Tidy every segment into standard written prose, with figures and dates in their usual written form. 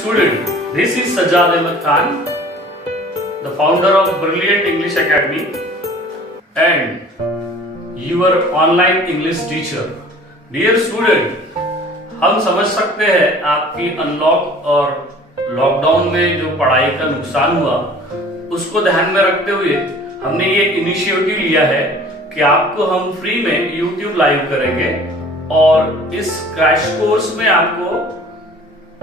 student, this is Sajjad Ahmed Khan, the founder of Brilliant English Academy and your online English teacher. Dear student, हम समझ सकते हैं आपकी unlock और lockdown में जो पढ़ाई का नुकसान हुआ उसको ध्यान में रखते हुए हमने ये इनिशिएटिव लिया है कि आपको हम फ्री में YouTube लाइव करेंगे और इस क्रैश कोर्स में आपको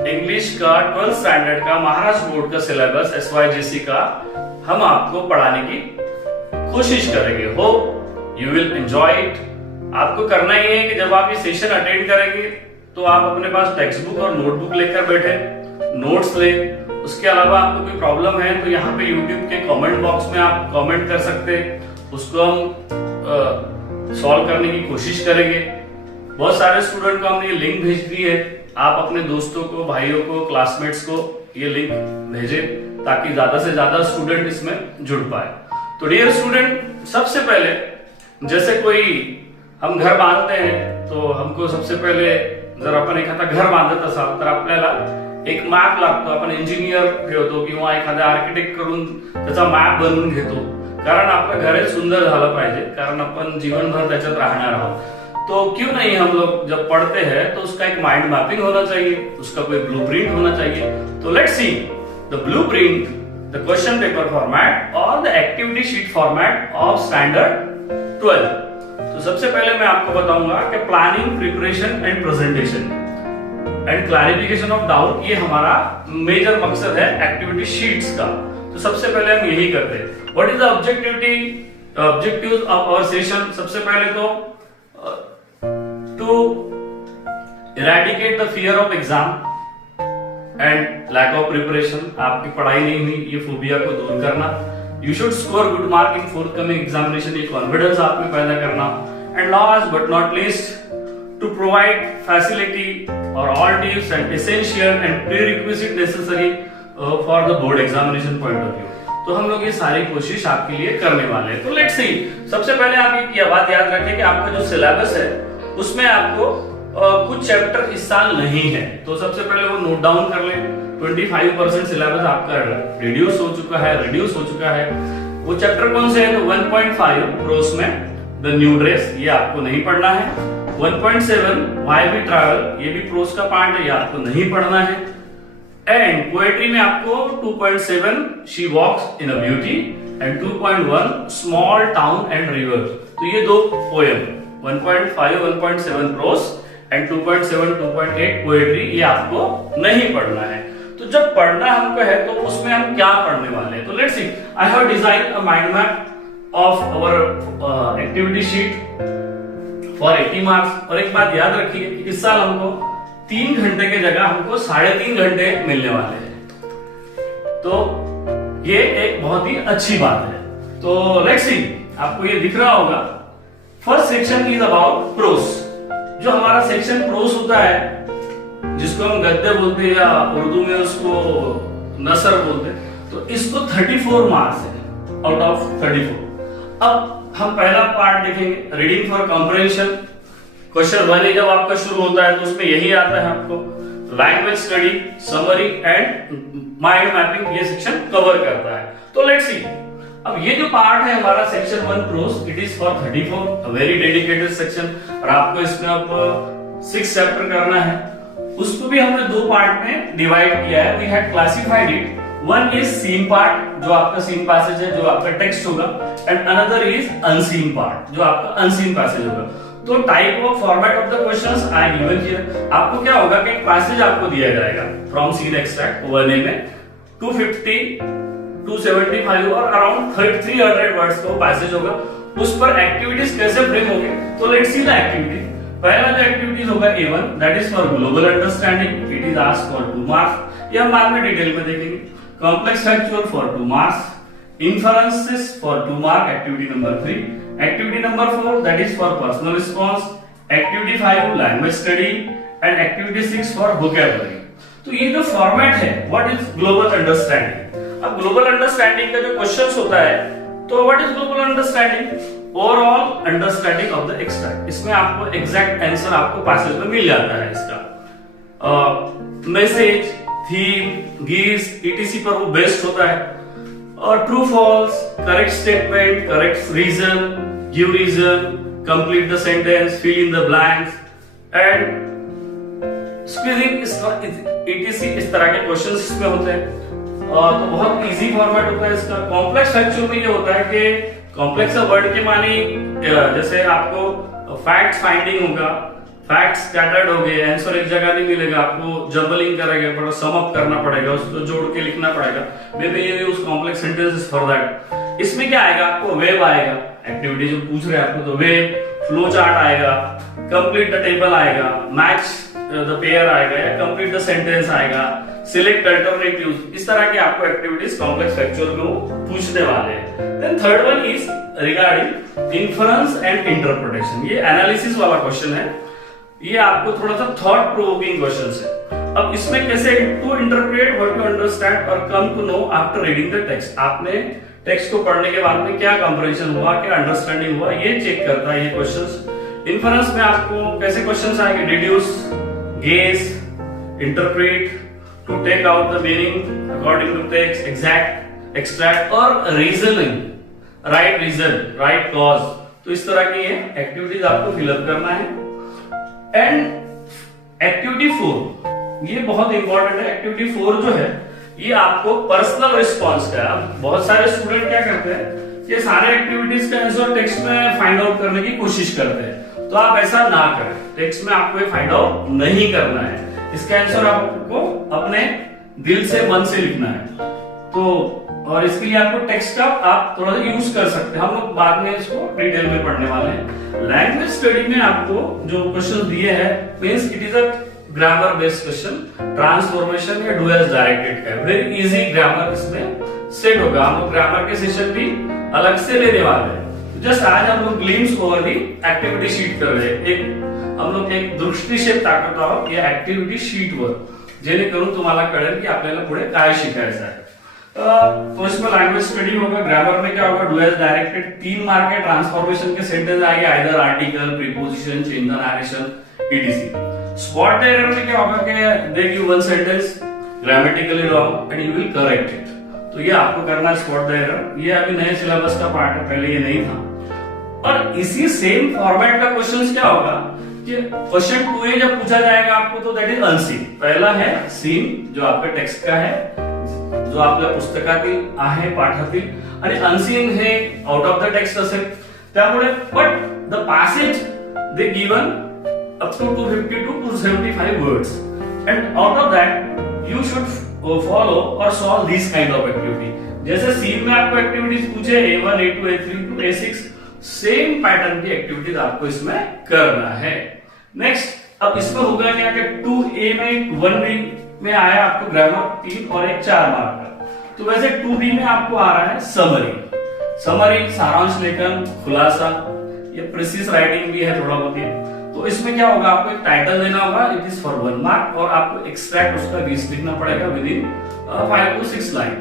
इंग्लिश का 12th स्टैंडर्ड का महाराष्ट्र बोर्ड का सिलेबस SYGC का हम आपको पढ़ाने की कोशिश करेंगे। Hope you will enjoy it. आपको करना ये है कि जब आप ये सेशन अटेंड करेंगे तो आप अपने पास टेक्स्ट बुक और नोटबुक लेकर बैठे, नोट्स ले। उसके अलावा आपको कोई प्रॉब्लम है तो यहाँ पे यूट्यूब के कमेंट बॉक्स में आप कमेंट कर सकते हैं, उसको हम सॉल्व करने की कोशिश करेंगे। बहुत सारे स्टूडेंट को हमने ये लिंक भेज दी है, आप अपने दोस्तों को, भाइयों को, क्लासमेट्स को ये लिंक भेजें ताकि ज्यादा से ज्यादा स्टूडेंट इसमें जुड़ पाए। तो डियर स्टूडेंट, सबसे पहले जैसे कोई हम घर बांधते हैं तो हमको सबसे पहिले जर आपण एखादा घर बांधत असाल तर आपल्याला एक मॅप लागतो। आपण इंजिनियर ठेवतो किंवा एखाद्या आर्किटेक्ट कडून त्याचा मॅप बनवून घेतो, कारण आपलं घर सुंदर झालं पाहिजे, कारण आपण जीवनभर त्याच्यात राहणार आहोत। तो क्यों नहीं हम लोग जब पढ़ते हैं तो उसका एक माइंड मैपिंग होना चाहिए, उसका कोई ब्लूप्रिंट होना चाहिए। तो let's see the blueprint, the question paper format और the activity sheet format of standard 12। तो सबसे पहले मैं आपको बताऊंगा कि planning, preparation and presentation and clarification of doubt, ये हमारा मेजर मकसद है एक्टिविटी शीट्स का। तो सबसे पहले हम यही करते हैं। What is the objectives of our session? सबसे पहले तो to eradicate the fear of exam and lack of preparation, आपकी पढ़ाई नहीं हुई ये फोबिया को दूर करना। You should score good mark in forthcoming examination, ये कॉन्फिडेंस आप में पैदा करना। And last but not least, to provide facility or all tips and essential and prerequisite necessary for the board examination point of view। तो हम लोग ये सारी कोशिश आपके लिए करने वाले हैं। तो लेट्स सी, सबसे पहले आप ये बात याद रखें कि आपका जो सिलेबस है उसमें आपको कुछ चैप्टर इस साल नहीं है, तो सबसे पहले वो नोट डाउन कर लें। 25% सिलेबस आपका रिड्यूस हो चुका है। वो चैप्टर कौन से है? तो 1.5 प्रोस में द न्यू ड्रेस, ये आपको नहीं पढ़ना है। 1.7 व्हाई वी ट्रैवल, ये भी प्रोस का पार्ट है, ये आपको नहीं पढ़ना है। एंड पोएट्री में आपको 2.7 she walks in a beauty and 2.1 small town and river. तो ये दो पोएम 1.5 1.7 प्रोस एंड 2.7 2.8 पोएट्री, ये आपको नहीं पढ़ना है। तो जब पढ़ना हमको है तो उसमें हम क्या पढ़ने वाले हैं? तो let's see, I have design a mind map of our activity sheet for 80 marks. और एक बात याद रखिए कि इस साल हमको 3 घंटे की जगह हमको 3.5 घंटे मिलने वाले हैं, तो ये एक बहुत ही अच्छी बात है। तो लेट्स सी, आपको ये दिख रहा होगा। First section is about pros. जो हमारा सेक्शन प्रोस होता है, जिसको हम गद्य बोलते हैं या उर्दू में उसको नसर बोलते हैं, तो इसको 34 मार्क्स है आउट ऑफ 34। अब हम पहला पार्ट देखेंगे, रीडिंग फॉर कॉम्प्रिहेंशन। क्वेश्चन 1 जब आपका शुरू होता है तो उसमें यही आता है आपको language study, summary and mind mapping, ये सेक्शन कवर करता है। तो लेट्स सी, अब ये जो पार्ट है हमारा section 1 pros, it is for 34, very dedicated section. और आपको इसमें अब 6 चैप्टर करना है। उसको भी हमने 2 पार्ट में डिवाइड किया है। We had classified it, one is seen part, जो आपका सीन पैसेज है, जो आपका टेक्स्ट होगा, and another is unseen part, जो आपका अनसीन पैसेज होगा। तो type of format of the questions I given here. आपको क्या होगा कि एक पैसेज आपको दिया जाएगा फ्रॉम सीन एक्सट्रैक्ट 1A में 250 275 और अराउंड 300 वर्ड्स का पैसेज होगा। उस पर एक्टिविटीज कैसे फ्रेम होंगे? तो लेट्स सी द एक्टिविटी। पहला जो एक्टिविटीज होगा A1, that is for global understanding, it is asked for 2 marks. ये हम बाद में डिटेल में देखेंगे। Complex factual for 2 marks, inferences for 2 mark, activity number 3। Activity number 4 that is for personal response, activity 5 language study and activity 6 for vocabulary. तो ये जो format है, व्हाट इज ग्लोबल अंडरस्टैंडिंग? अब ग्लोबल अंडरस्टैंडिंग का जो questions होता है, तो what is global understanding? Overall understanding of the extract. इसमें आपको एग्जैक्ट आंसर आपको पैसेज में मिल जाता है इसका। मैसेज, थीम, गीस, ईटीसी पर वो बेस्ड होता है। और true false, correct statement, correct reason, give reason, complete the sentence, fill in the blanks and squeezing etc, इस तरह के क्वेश्चंस इसमें होते हैं। तो बहुत इजी फॉर्मेट होता है इसका। कॉम्प्लेक्स फैक्चुअल में ये होता है कि कॉम्प्लेक्स वर्ड के मानी जैसे आपको फैक्ट्स फाइंडिंग होगा, फैक्ट्स स्कैटर्ड हो गए, आंसर एक जगह नहीं मिलेगा, आपको जंबलिंग करेगा, थोड़ा सम अप करना पड़ेगा, उसको जोड़ के लिखना पड़ेगा। मे बी ये use complex sentences for that. इसमें क्या आएगा, आपको वेब आएगा, एक्टिविटी जो पूछ रहे हैं आपको, तो वेब, फ्लो चार्ट आएगा, कंप्लीट द टेबल आएगा, मैच द पेयर आएगा, या कंप्लीट द सेंटेंस आएगा, सिलेक्ट अल्टरनेटिव्स, इस तरह की आपको एक्टिविटीज कॉम्प्लेक्स फैक्चुअल में वो पूछने वाले हैं। Then third one is regarding inference and interpretation. ये एनालिसिस वाला क्वेश्चन है, ये आपको थोड़ा सा थॉट प्रोवोकिंग क्वेश्चन है। अब इसमें कैसे to interpret what you understand और come to know after reading the text, आपने टेक्स्ट को पढ़ने के बाद में क्या कंप्रेशन हुआ, क्या अंडरस्टैंडिंग हुआ, ये चेक करता है ये क्वेश्चंस। इन्फरेंस में आपको कैसे क्वेश्चंस आएंगे, deduce, guess, interpret, to take out the meaning according to text, exact, extract और reasoning, right reason, right cause. तो इस तरह की ये एक्टिविटीज आपको फिलअप करना है। एंड एक्टिविटी 4 ये बहुत इंपॉर्टेंट है। एक्टिविटी 4 जो है ये आपको पर्सनल रिस्पॉन्स का है। अब बहुत सारे स्टूडेंट क्या करते हैं, ये सारे एक्टिविटीज का आंसर टेक्स्ट में फाइंड आउट करने की कोशिश करते हैं, तो आप ऐसा ना करें। टेक्स्ट में आपको ये फाइंड आउट नहीं करना है, इसका आंसर आपको अपने दिल से, मन से लिखना है। तो और इसके लिए आपको टेक्स्ट का आप थोड़ा सा यूज कर सकते हैं, हम लोग बाद में इसको डिटेल में पढ़ने वाले हैं। लैंग्वेज स्टडी में आपको जो क्वेश्चन दिए हैं, means it is a grammar based question, transformation या डुअल्स डायरेक्टेड है, वेरी इजी ग्रामर इसमें सेट होगा। हम लोग ग्रामर के सेशन भी अलग से लेने वाले हैं। जस्ट आज हम लोग glimpse over the activity sheet कर रहे हैं, हम लोग एक दृष्टिक्षेप टाकत आहोत या ऍक्टिव्हिटी शीटवर, जेणेकरून तुम्हाला कळेल की आपल्याला पुढे काय शिकायचं है। तो इसमें लैंग्वेज स्टडी होगा। ग्रामर में क्या होगा, डुअल डायरेक्टेड 3 मार्क है, ट्रांसफॉर्मेशन के सेंटेंस आएंगे, either article, preposition, change the narration, etc. Spot error में क्या होगा कि they give one sentence grammatically wrong and you will correct it, तो ये आपको करना है स्पॉट द एरर। ये अभी नए सिलेबस का पार्ट है, पहले ये नहीं था। और इसी सेम फॉर्मेट का क्वेश्चन क्या होगा कि क्वेश्चन 2A जब पूछा जाएगा आपको, तो दैट इज अनसीन। पहला है सीन जो आपके टेक्स्ट का है, जो आपल्या पुस्तकातील आहे, पाठातील, आणि अनसीन हे आउट ऑफ द टेक्स्ट असेल, त्यामुळे but the passage they given up to 250 to 275 words and out of that you should follow or solve these kind of activity। जैसे सीन में आपको एक्टिविटीज पूछे A1, A2, A3 to A6, same pattern की activities आपको इसमें करना है। Next अब इसमें होगा क्या कि 2A में 1B में आया आपको ग्रामर 3 और एक 4 मार्क का, तो वैसे 2B में आपको आ रहा है समरी। समरी सारांश लेखन, खुलासा, ये प्रिसीज राइटिंग भी है थोड़ा बहुत। तो इसमें क्या होगा, आपको एक टाइटल देना होगा, इट इज फॉर 1 मार्क, और आपको एक्सट्रैक्ट उसका रीस लिखना पड़ेगा विद इन 5 to 6 लाइन।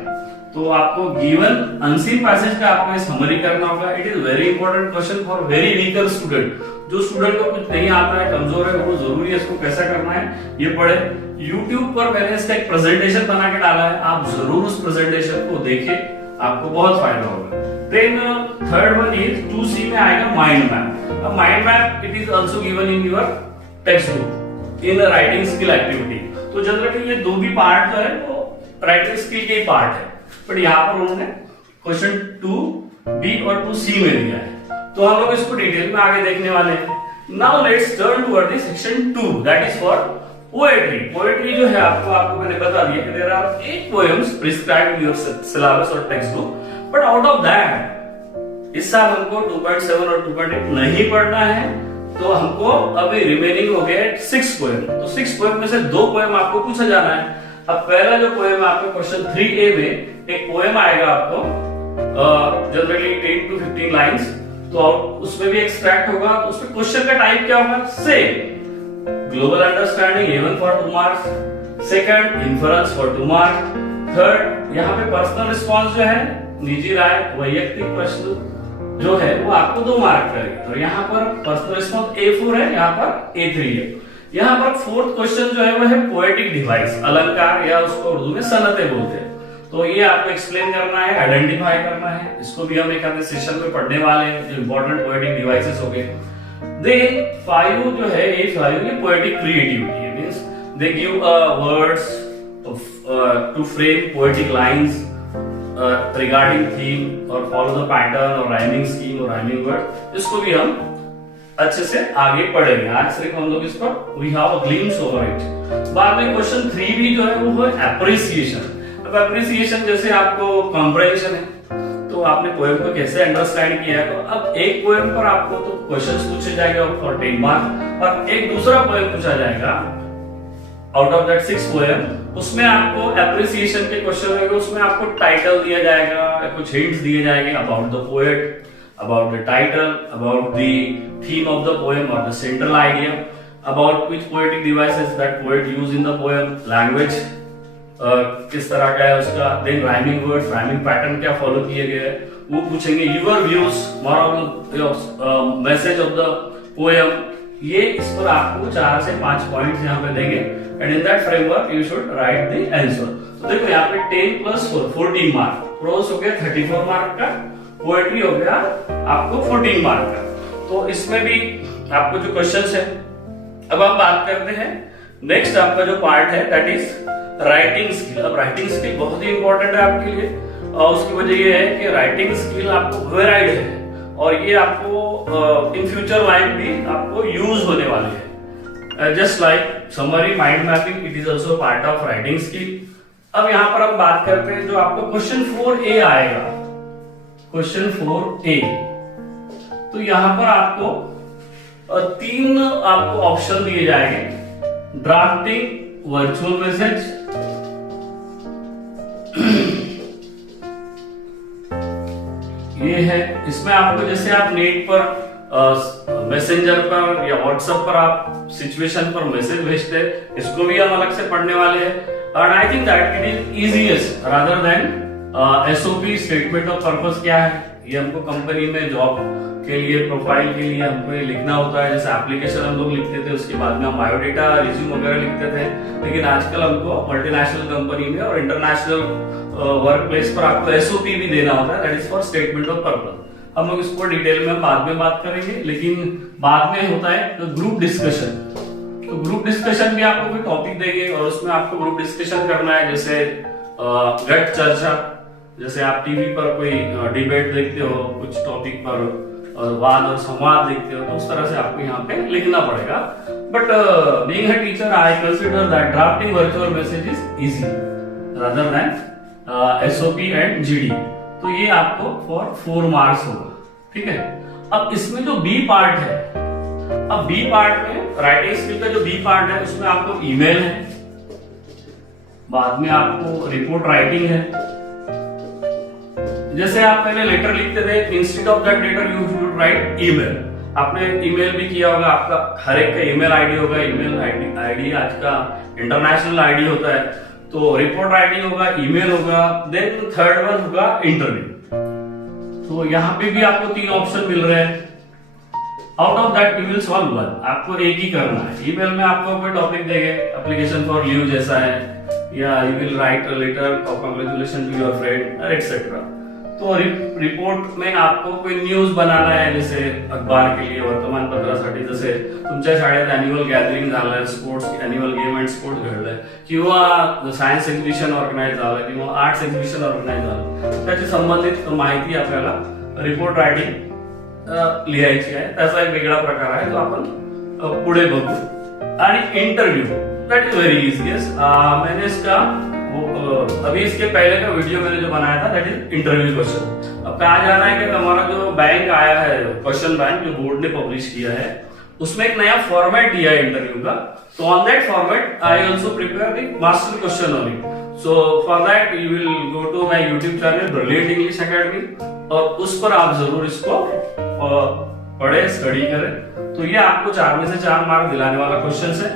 तो आपको गिवन अनसीन पैसेज का आपको समरी करना होगा। It is very important question for very weaker student. जो स्टूडेंट को कुछ नहीं आता है, कमजोर है, वो जरूरी है इसको कैसा करना है ये पढ़े। YouTube पर मैंने इसका एक प्रेजेंटेशन बना के डाला है, आप जरूर उस प्रेजेंटेशन को देखें, आपको बहुत फायदा होगा। Then third one is 2C में आएगा माइंड मैप। अब mind map it is also given in your text book in writing skill activity. तो जनरली ये 2B पार्ट जो है वो राइटिंग स्किल के ही पार्ट है, बट यहाँ पर उन्होंने क्वेश्चन 2B और 2C में दिया है, तो हम लोग इसको डिटेल में आगे देखने वाले हैं। Now let's turn toward the section 2, that is for poetry. Poetry जो है आपको मैंने बता दिया कि there are 8 poems prescribed in your syllabus और textbook, but out of that इस साल हमको 2.7 और 2.8 नहीं पढ़ना है, तो हमको अभी रिमेनिंग हो गए 6 पोएम। तो 6 पोएम में से 2 पोएम आपको पूछा जाना है। अब पहला जो पोएम है आपको क्वेश्चन 3A में एक पोएम आएगा आपको जनरली 10 to 15 लाइंस, तो उसमें भी एक्सट्रैक्ट होगा। तो उसमें क्वेश्चन का टाइप क्या होगा, से global understanding A1 for 2 marks, second inference for 2 marks, third यहाँ पे पर्सनल रिस्पॉन्स जो है, निजी राय, वैयक्तिक प्रश्न जो है वो आपको 2 मार्क करेगा। तो यहाँ पर पर्सनल रिस्पॉन्स A4 है, यहाँ पर A3 है। यहाँ पर फोर्थ क्वेश्चन जो है वो है पोएटिक डिवाइस, अलंकार या उसको उर्दू में सनतें बोलते हैं। तो ये आपको एक्सप्लेन करना है, आइडेंटिफाई करना है, इसको भी हम एक आधे सेशन में पढ़ने वाले हैं, जो इंपॉर्टेंट पोएटिक डिवाइसेस हो गए। देन 5 जो है ये पोएटिक क्रिएटिविटी है, means they give words to frame poetic lines regarding theme और फॉलो द पैटर्न और राइमिंग स्कीम और राइमिंग वर्ड, इसको भी हम अच्छे से आगे पढ़ेंगे। आज सिर्फ हम लोग इस पर we have a glimpse over it. बाद में क्वेश्चन 3 भी जो है वो है एप्रिसिएशन। अब एप्रिसिएशन जैसे आपको कॉम्प्रहेंशन है, तो आपने पोएम को कैसे अंडरस्टैंड किया है, तो अब एक पोएम पर आपको तो क्वेश्चंस पूछे जाएंगे फॉर 10 मार्क्स, और एक दूसरा पोएम पूछा जाएगा आउट ऑफ दैट 6 पोएम, उसमें आपको एप्रिसिएशन के क्वेश्चन होंगे, उसमें आपको टाइटल दिया जाएगा, कुछ हिंट्स दिए जाएंगे about the poet, about the title, about the theme of the poem or the central idea, about which poetic devices that poet use in the poem, language किस तरह का है उसका, then rhyming words, rhyming pattern क्या follow किए गए हैं वो पूछेंगे, your views, moral message of the poem, ये इस पर आपको 4 से 5 पॉइंट्स यहाँ पे देंगे, and in that framework you should write the answer। तो देखो यहाँ पे 10 + 4 14 मार्क, प्रोज हो गया 34 मार्क का, पोएट्री हो गया आपको 14 मार्क का। तो इसमें भी आपको जो क्वेश्चंस है, अब हम बात करते हैं नेक्स्ट आपका जो पार्ट है दैट इज राइटिंग स्किल। अब राइटिंग स्किल बहुत ही इंपॉर्टेंट है आपके लिए, और उसकी वजह ये है कि राइटिंग स्किल आपको वेराइड है और ये आपको इन फ्यूचर लाइफ भी आपको यूज होने वाली है। Just like summary, mind mapping, it is also part of writing skill. अब यहाँ पर हम बात करते हैं जो आपको क्वेश्चन 4A आएगा, क्वेश्चन 4A। तो यहां पर आपको 3 आपको ऑप्शन दिए जाएंगे, ड्राफ्टिंग, वर्चुअल मैसेज, ये है। इसमें आपको जैसे आप नेट पर मैसेंजर पर या व्हाट्सएप पर आप सिचुएशन पर मैसेज भेजते हैं, इसको भी हम अलग से पढ़ने वाले हैं। And I think that it is easiest rather than SOP, statement of purpose क्या है, ये हमको कंपनी में जॉब के लिए, प्रोफाइल के लिए हमको ये लिखना होता है। जैसे एप्लीकेशन हम लोग लिखते थे, उसके बाद में हम बायोडेटा, रिज्यूम वगैरह लिखते थे, लेकिन आजकल हमको मल्टीनेशनल कंपनी में और इंटरनेशनल वर्क प्लेस पर आपको एसओपी भी देना होता है, that is for statement of purpose. हम लोग इसको डिटेल में बाद में बात करेंगे, लेकिन बाद में होता है ग्रुप डिस्कशन। तो ग्रुप डिस्कशन भी आपको कोई टॉपिक देंगे और उसमें आपको ग्रुप डिस्कशन करना है, जैसे गट चर्चा, जैसे आप टीवी पर कोई डिबेट देखते हो, कुछ टॉपिक पर वाद और संवाद देखते हो, तो उस तरह से आपको यहाँ पे लिखना पड़ेगा। But being a teacher I consider that drafting virtual message is easy rather than SOP and GD. तो ये आपको फॉर 4 मार्क्स होगा, ठीक है। अब इसमें जो बी पार्ट है, अब बी पार्ट में राइटिंग स्किल का जो बी पार्ट है उसमें आपको ईमेल है, बाद में आपको रिपोर्ट राइटिंग है। जैसे आप पहले लेटर लिखते थे, instead of that letter you should write email. आपने ईमेल भी किया होगा, आपका हर एक का ईमेल आईडी होगा, ईमेल आईडी आज का इंटरनेशनल आईडी होता है। तो रिपोर्ट राइटिंग होगा, ईमेल होगा, देन थर्ड वन होगा इंटरव्यू। तो यहाँ पे भी आपको 3 ऑप्शन मिल रहे हैं, out of that you will solve one, आपको एक ही करना है। ईमेल में आपको कोई टॉपिक देंगे, एप्लीकेशन फॉर लीव जैसा है, या you will write a letter of congratulation to your friend etcetera. तो रिपोर्ट में आपको कोई न्यूज बनाना है, जैसे अखबार के लिए, वर्तमानपत्रासाठी, जसे तुमच्या शाळेत अॅन्युअल गॅदरिंग झालं, sports annual game and sports घडलंय, किंवा सायन्स एक्झिबिशन ऑर्गनाइज झालं, किंवा आर्ट्स एक्झिबिशन ऑर्गनाइज झालं, त्याची संबंधित माहिती आपल्याला रिपोर्ट रायटिंग लिहायची आहे। त्याचा एक वेगळा प्रकार आहे, तो आपण पुढे बघू। आणि interview, that is very easy. मैंने इसका अभी इसके पहले का वीडियो मैंने जो बनाया था दैट इज इंटरव्यू क्वेश्चन। अब कहा जा रहा है कि हमारा जो बैंक आया है, क्वेश्चन बैंक जो बोर्ड ने पब्लिश किया है, उसमें एक नया फॉर्मेट दिया है इंटरव्यू का। तो on that format I also prepare the master question only. So for that you will go to my YouTube channel brilliant English academy, और उस पर आप जरूर इसको पढ़े, स्टडी करें। तो ये आपको 4 में से 4 मार्क दिलाने वाला क्वेश्चन है।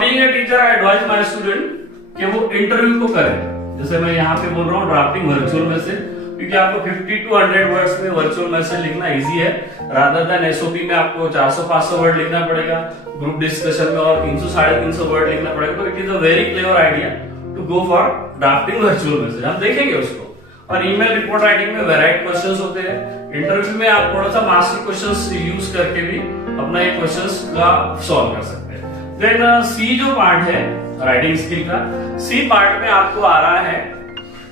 Being a teacher I advise my student कि वो इंटरव्यू को करें। जैसे मैं यहाँ पे बोल रहा हूँ ड्राफ्टिंग वर्चुअल मैसेज, क्योंकि आपको 50 to 100 वर्ड्स में वर्चुअल मैसेज लिखना इजी है, रादर देन एसओपी में आपको 400-500 वर्ड लिखना पड़ेगा, ग्रुप डिस्कशन में और 300-350 वर्ड लिखना पड़ेगा। तो it is a very clever idea to go for drafting virtual message. हम देखेंगे उसको। और ईमेल रिपोर्ट राइटिंग में वेराइटी क्वेश्चंस होते हैं। इंटरव्यू में आप थोड़ा सा मास्टर क्वेश्चंस यूज करके भी अपना ये क्वेश्चंस का सॉल्व कर सकते हैं। देन सी जो पार्ट है राइटिंग स्किल का, सी पार्ट में आपको आ रहा है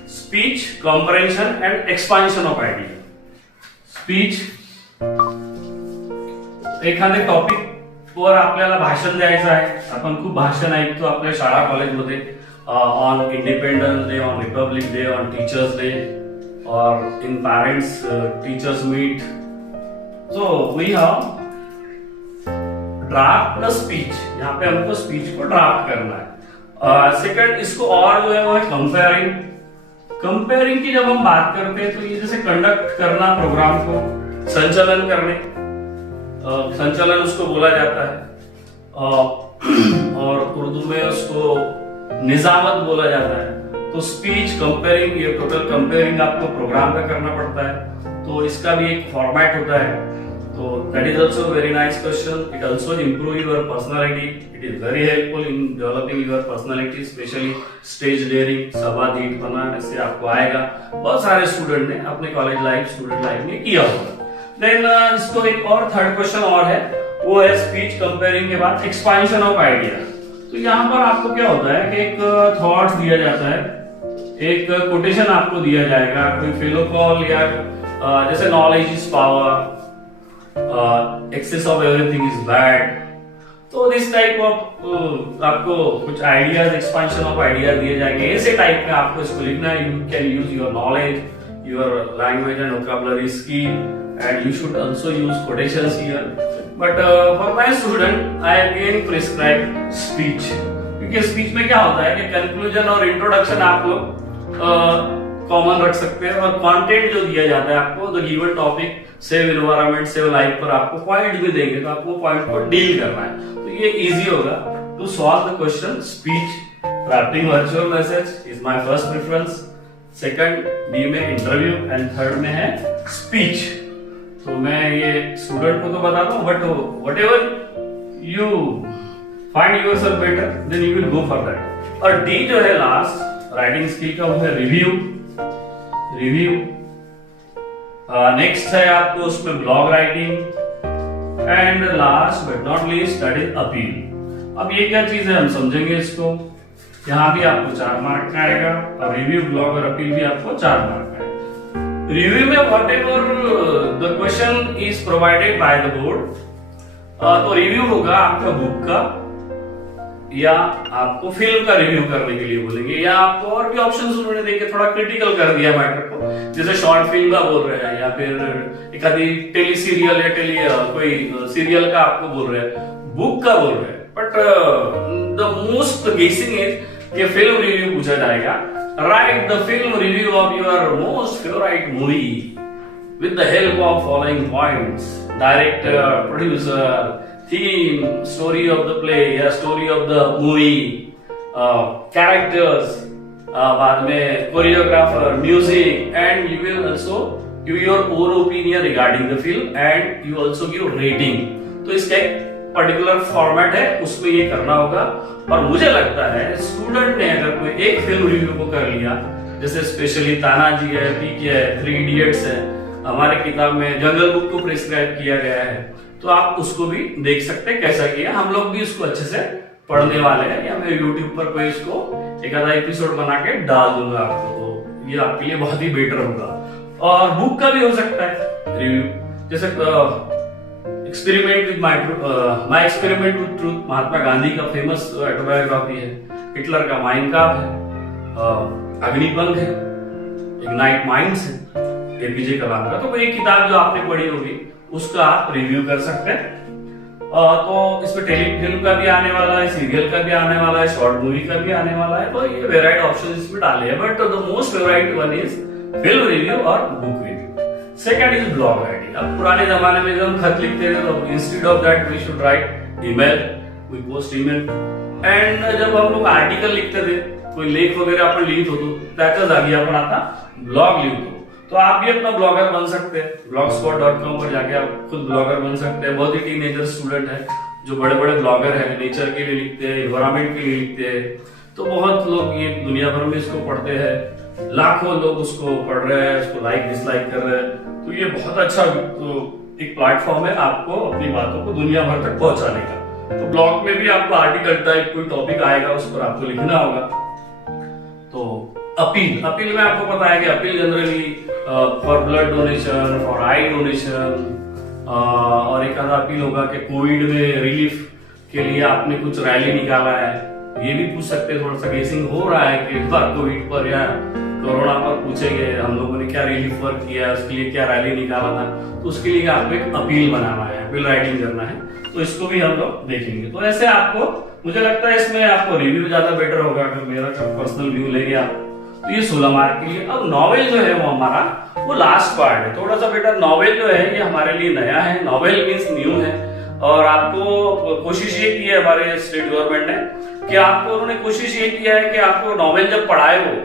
speech comprehension and expansion of idea. Speech, एखादे टॉपिक वर आपल्याला भाषण द्यायचं आहे। आपण खूप भाषण ऐकतो आपल्या शाळा कॉलेजमध्ये, on independence day, on republic day, on teachers day और in parents teachers meet. So we have draft the speech, यहाँ पे हमको स्पीच को ड्राफ्ट करना है। सेकंड इसको और जो है वो है कंपेयरिंग। कंपेयरिंग की जब हम बात करते हैं तो ये जैसे कंडक्ट करना प्रोग्राम को, संचालन करने, संचालन उसको बोला जाता है और उर्दू में उसको निजामत बोला जाता है। तो स्पीच कंपेयरिंग, ये टोटल कंपेयरिंग आपको प्रोग्राम का करना पड़ता है, तो इसका भी एक फॉर्मेट होता है। तो that is also very nice question. It also improve your personality, it is very helpful in developing your personality, specially stage daring, सभाधीटपना, ऐसे आपको आएगा। बहुत सारे स्टूडेंट ने अपने कॉलेज लाइफ, स्टूडेंट लाइफ में किया होगा। देन इसको एक और थर्ड क्वेश्चन और है, वो है स्पीच कंपेयरिंग के बाद एक्सपांशन ऑफ आइडिया। तो यहाँ पर आपको क्या होता है कि एक थॉट्स दिया जाता है, एक कोटेशन आपको दिया जाएगा, कोई फेलो कॉल या जैसे knowledge is power, access of everything is bad. तो दिस टाइप ऑफ आपको कुछ आइडियाज, एक्सपांशन ऑफ आइडिया दिए जाएंगे। ऐसे टाइप में आपको इसको लिखना है। You can use your knowledge, your language and vocabulary skill, and you should also use quotations here, but for my student I again prescribe speech, क्योंकि स्पीच में क्या होता है कि कंक्लूजन और इंट्रोडक्शन आप लोग कॉमन रख सकते हैं और कंटेंट जो दिया जाता है आपको, the given topic, save environment, save life पर आपको पॉइंट भी देंगे, तो आपको पॉइंट को डील करना है। तो ये इजी होगा to solve the question. Speech drafting virtual message is my first preference, second B में इंटरव्यू एंड थर्ड में है स्पीच। तो मैं ये स्टूडेंट को तो बताता हूँ, but whatever you find yourself better than you will go for that. और डी जो है लास्ट राइटिंग स्किल का, वो है रिव्यू। नेक्स्ट है आपको उसमें blog writing and last but not least that is appeal. अब ये क्या चीज है हम समझेंगे इसको। यहाँ भी आपको 4 मार्क का आएगा और रिव्यू, ब्लॉग और अपील भी आपको 4 मार्क का आएगा। रिव्यू में whatever the question is provided by the board, तो रिव्यू होगा आपका बुक का, या आपको फिल्म का रिव्यू करने के लिए बोलेंगे, या आपको और भी ऑप्शंस उन्होंने देके थोड़ा क्रिटिकल कर दिया मैटर को, जैसे शॉर्ट फिल्म का बोल रहे हैं या फिर एक आधी टेली सीरियल या कोई सीरियल का आपको बोल रहे हैं, बुक का बोल रहे हैं। बट द मोस्ट गेसिंग इज कि फिल्म रिव्यू पूछा जाएगा। Write the film review of your most favorite movie with the help of following points: director, producer, theme, story of the play या story of the movie, characters, बाद में choreographer, music, and you will also give your own opinion regarding the film and you also give rating। तो इसका एक particular format है, उसमें ये करना होगा। और मुझे लगता है स्टूडेंट ने अगर कोई एक फिल्म रिव्यू को कर लिया, जैसे स्पेशली तानाजी है, पीके है, 3 इडियट्स है, हमारे किताब में जंगल बुक को प्रिस्क्राइब किया गया है, तो आप उसको भी देख सकते हैं कैसा किया। हम लोग भी उसको अच्छे से पढ़ने वाले हैं, या मैं यूट्यूब पर कोई इसको एक आधा एपिसोड बना के डाल दूंगा आपको, तो ये आपके लिए बहुत ही बेटर होगा। और बुक का भी हो सकता है रिव्यू, जैसे experiment with my experiment with truth, Mahatma Gandhi का फेमस ऑटोबायोग्राफी है, हिटलर का माइन काम्फ है, अग्निपंख है, इग्नाइट माइंड्स है एपीजे कलाम का। तो ये किताब जो आपने पढ़ी होगी उसका आप रिव्यू कर सकते हैं। तो इसमें टेलीफिल्म का भी आने वाला है, सीरियल का भी आने वाला है, शॉर्ट मूवी का भी आने वाला है, तो ये वेराइड ऑप्शन इसमें डाले हैं। But the most favourite one is film review और book review. Second is blog writing. अब पुराने जमाने में जब हम खत लिखते थे तो instead of that we should write email, we post email. And जब हम लोग आर्टिकल लिखते थे, कोई लेख वगैरे आपण लिहित होतो, त्याच्या जागी आपण आता ब्लॉग लिहितो। तो आप भी अपना ब्लॉगर बन सकते हैं। blogspot.com पर जाके आप खुद ब्लॉगर बन सकते हैं। बहुत ही टीनेजर स्टूडेंट है जो बड़े बड़े ब्लॉगर है, नेचर के लिए लिखते हैं, इन्वायरमेंट के लिए लिखते हैं, तो बहुत लोग ये दुनिया भर में इसको पढ़ते हैं, लाखों लोग उसको पढ़ रहे हैं, उसको लाइक डिसलाइक कर रहे हैं। तो ये बहुत अच्छा एक प्लेटफॉर्म है आपको अपनी बातों को दुनिया भर तक पहुंचाने का। तो ब्लॉग में भी आपको आर्टिकल टाइप कोई टॉपिक आएगा, उस पर आपको लिखना होगा। तो अपील में आपको पता है कि appeal generally for blood donation, for I donation, और एक आधा अपील होगा कि कोविड में रिलीफ के लिए आपने कुछ रैली निकाला है। ये भी पूछ सकते हैं, थोड़ा सा गेसिंग हो रहा है कि इस बार कोविड पर या कोरोना पर पूछेंगे हम लोगों ने क्या रिलीफ वर्क किया, उसके लिए क्या रैली निकाला था। तो उसके लिए आपको एक अपील बनाना है, अपील राइटिंग करना है, तो इसको भी हम लोग देखेंगे। तो ऐसे आपको, मुझे लगता है इसमें आपको रिव्यू ज्यादा बेटर होगा अगर मेरा पर्सनल व्यू लेंगे आप। तो ये 16 मार्क के लिए। अब नॉवेल जो है वो हमारा वो लास्ट पार्ट है। थोड़ा सा बेटर नॉवेल जो है ये हमारे लिए नया है, नॉवेल मीन्स न्यू है। और आपको कोशिश ये की है हमारे स्टेट गवर्नमेंट ने कि आपको, उन्होंने कोशिश ये किया है कि आपको नॉवेल जब पढ़ाए हो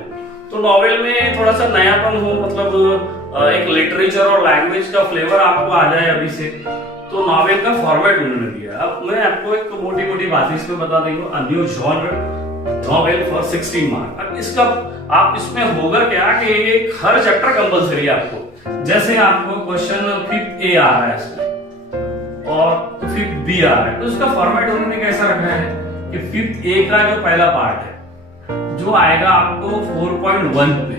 तो नॉवेल में थोड़ा सा नयापन हो, मतलब एक लिटरेचर और लैंग्वेज का फ्लेवर आपको आ जाए अभी से। तो नॉवेल का फॉर्मेट उन्होंने दिया। अब मैं आपको एक मोटी मोटी बात इसमें बता देंगे, a new genre novel for 16 mark. अब इसका आप इसमें होगा क्या कि एक हर चैप्टर कंपलसरी आपको, जैसे आपको क्वेश्चन 5th A आ रहा है इसमें और 5th B आ रहा है, तो उसका फॉर्मेट उन्होंने कैसा रखा है कि 5th A का जो पहला पार्ट है जो आएगा आपको 4.1 पे,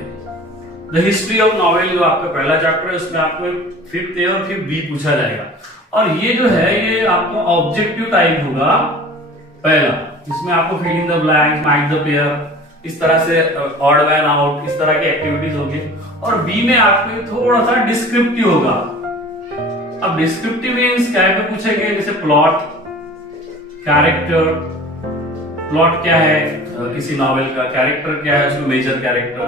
द हिस्ट्री ऑफ नॉवेल, जो आपका पहला चैप्टर है उसमें आपको 5th A और 5th B पूछा जाएगा। और ये जो है ये आपको ऑब्जेक्टिव टाइप होगा पहला, जिसमें आपको fill in the blank, make the pair, इस तरह से ऑड मैन आउट, इस तरह की एक्टिविटीज होगी। और बी में आपको थोड़ा सा डिस्क्रिप्टिव होगा। अब डिस्क्रिप्टिव मींस क्या है पूछेंगे, जैसे प्लॉट, कैरेक्टर, प्लॉट क्या है किसी नॉवेल का, कैरेक्टर क्या है उसमें, मेजर कैरेक्टर,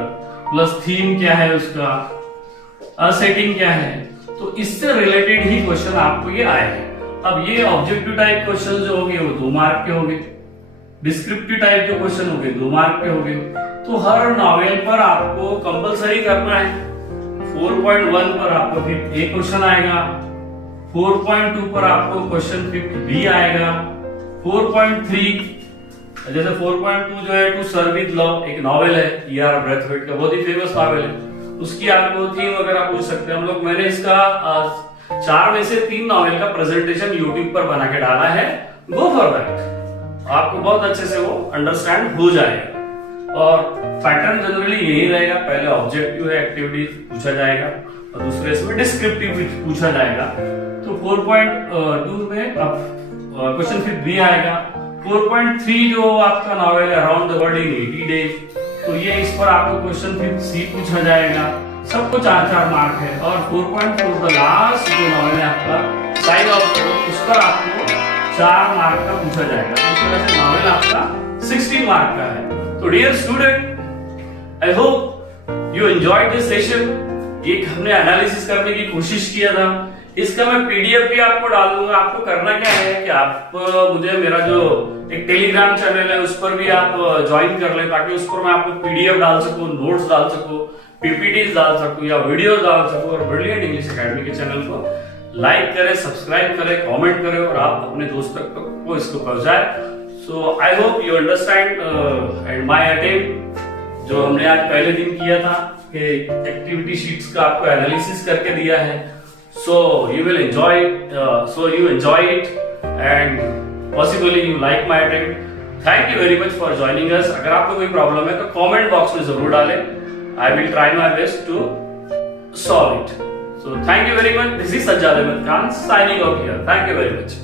प्लस थीम क्या है उसका, सेटिंग क्या है। तो इससे रिलेटेड ही क्वेश्चन आपको ये आएंगे। अब ये ऑब्जेक्टिव टाइप क्वेश्चन जो होंगे वो 2 मार्क के होंगे, डिस्क्रिप्टिव टाइप जो क्वेश्चन होंगे 2 मार्क के होंगे। तो हर नॉवेल पर आपको कंपलसरी करना है। 4.1 पर आपको 5th A क्वेश्चन आएगा, 4.2 पर आपको क्वेश्चन 5th B आएगा, 4.3 जैसे 4.2 जो है टू सर्व विद लव, एक नॉवेल है E.R. ब्रैथवेट का, बहुत ही फेमस नॉवेल है, उसकी आपको थीम वगैरह पूछ सकते हैं हम लोग। मैंने इसका 4 में से 3 नॉवेल का प्रेजेंटेशन यूट्यूब पर बना के डाला है, गो फॉर दैट, आपको बहुत अच्छे से वो अंडरस्टैंड हो जाएगा। और पैटर्न जनरली यही रहेगा, पहले ऑब्जेक्टिव है एक्टिविटीज पूछा जाएगा और दूसरे इसमें डिस्क्रिप्टिव पूछा जाएगा। तो 4.2 में अब क्वेश्चन 5th B आएगा। 4.3 जो आपका नॉवेल है around the world in 80 days, तो ये इस पर आपको क्वेश्चन 5th C पूछा जाएगा। सबको 4-4 मार्क है। और 4.4 द लास्ट जो नॉवेल है आपका साइड ऑफ, उस पर आपको 4 मार्क का पूछा जाएगा। तो इस तरह से नॉवेल आपका 16 मार्क का है। तो dear student, I hope you enjoyed this session. ये हमने एनालिसिस करने की कोशिश किया था, इसका मैं PDF भी आपको डाल दूंगा। आपको करना क्या है कि आप मुझे मेरा जो एक टेलीग्राम चैनल है उस पर भी आप ज्वाइन कर लें, ताकि उस पर मैं आपको PDF डाल सकूं, नोट्स डाल सकूं, PPTs डाल सकूं या वीडियोस डाल सकूं। और ब्रिलियंट इंग्लिश एकेडमी के चैनल को लाइक करें, सब्सक्राइब करें, कमेंट करें और आप अपने दोस्त तक को इसको पहुंचाएं। So I hope you understand and my attempt जो हमने आज पहले दिन किया था कि एक्टिविटी शीट्स का आपको एनालिसिस करके दिया है। So you will enjoy it and possibly you like my attempt. Thank you very much for joining us. अगर आपको कोई प्रॉब्लम है तो कमेंट बॉक्स में जरूर डालें. I will try my best to solve it. So thank you very much. This is Sajjad Ahmed Khan signing out here. Thank you very much.